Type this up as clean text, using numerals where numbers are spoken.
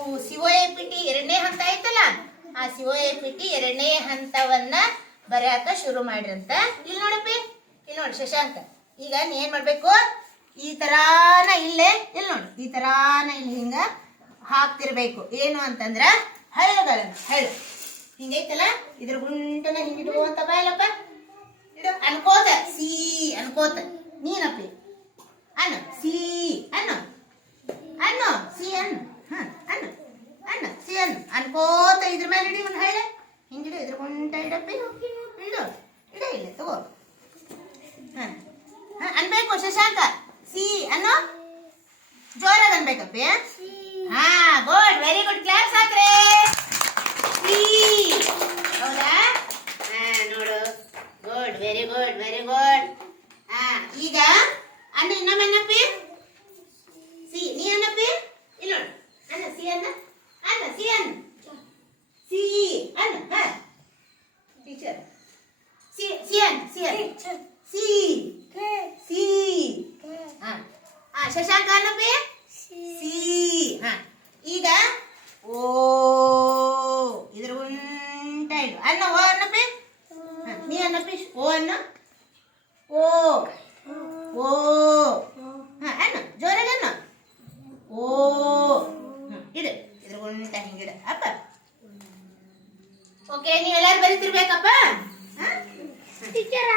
COAPT ಎರಡನೇ ಹಂತ ಐತಲ್ಲ, ಆ COAPT ಎರಡನೇ ಹಂತವನ್ನ ಬರ್ಯಾಕ ಶುರು ಮಾಡ್ರಂತ. ಇಲ್ಲಿ ನೋಡಪ್ಪಿ, ಇಲ್ಲಿ ನೋಡಿ ಶಶಾಂಕ, ಈಗ ನೀ ಏನ್ ಮಾಡ್ಬೇಕು, ಈ ತರಾನ ಇಲ್ಲೇ ಇಲ್ಲಿ ನೋಡಿ, ಈ ತರಾನ ಇಲ್ಲಿ ಹಿಂಗ ಹಾಕ್ತಿರ್ಬೇಕು. ಏನು ಅಂತಂದ್ರ ಹಳ್ಳಗಳನ್ನ, ಹಳ್ಳು ಹಿಂಗೈತಲ್ಲ, ಇದ್ರ ಗುಂಟನ ಹಿಂಗಿಡುವಂತ ಬಾಯಲಪ್ಪ, ಇಡು ಅನ್ಕೋತ ಸಿ ಅನ್ಕೋತ. ನೀನಪ್ಪಿ ಅನ್ನು ಸಿ ಅನ್ನು, ಅನ್ನು ಸಿ ಅನ್ನು, ಅನ್ನು ಅನ್ನು ಸಿ ಅನ್ನು ಅನ್ಕೋತ ಇದ್ರ ಮೇಲೆ ಇಡಿ ಒಂದು ಹಳ್ಳ ಹಿಂಗಿಡು, ಇದ್ರ ಗುಂಟ ಇಡಪ್ಪಿ, ಇಡು ಇಡ ಇಲ್ಲ ತಗೋ. ಅನ್ಬೇಕು ಶಶಾಂಕ, ಸಿ ಅನ್ನೋ ಜೋರಾಗಿ ಅನ್ಬೇಕಪ್ಪಿ. ಹಾ ಗುಡ್, ವೆರಿ ಗುಡ್, ಕ್ಲಾಸ್ ಹಾಕ್ರೆ. ಸಿ ಹೌದಾ? ನೋಡು, good, very good, very good. ಈಗ ಅನ್ನ ಇನ್ನೊಮ್ಮೆ ಅನ್ನಪ್ಪಿ, ಸಿ ನೀ ಅನ್ನಪ್ಪಿ, ಇಲ್ಲ ನೋಡು ಅನ್ನ ಸಿ ಅನ್ನ, ಅನ್ನ ಸಿ ಅನ್ನ, ಸಿ ಅನ್ನ ಟೀಚರ್, ಸಿ ಸಿ ಅನ್ನ, ಸಿ ಅನ್ನ, ಸಿ ಸಿ. ಶಶಾಂಕ ಅನ್ನಪ್ಪಿ, ಸಿ. ಈಗ ಓ ಇದ್ರ ಉಂಟ ಇಡು, ಅನ್ನ ಓ ಅನ್ನಪ್ಪಿ, ನೀ ಅನ್ನಪ್ಪಿ ಓ ಅನ್ನ, ಓ ಓ ಅನ್ನ ಜೋರಾಗಿ ಅನ್ನ, ಓ ಇಡು, ಇದ್ರ ಉಂಟ ಹಿಂಗಿಡ ಅಪ್ಪ. ಓಕೆ, ನೀವೆಲ್ಲರೂ ಬರೀತಿರ್ಬೇಕಪ್ಪ. ಟೀಚರ್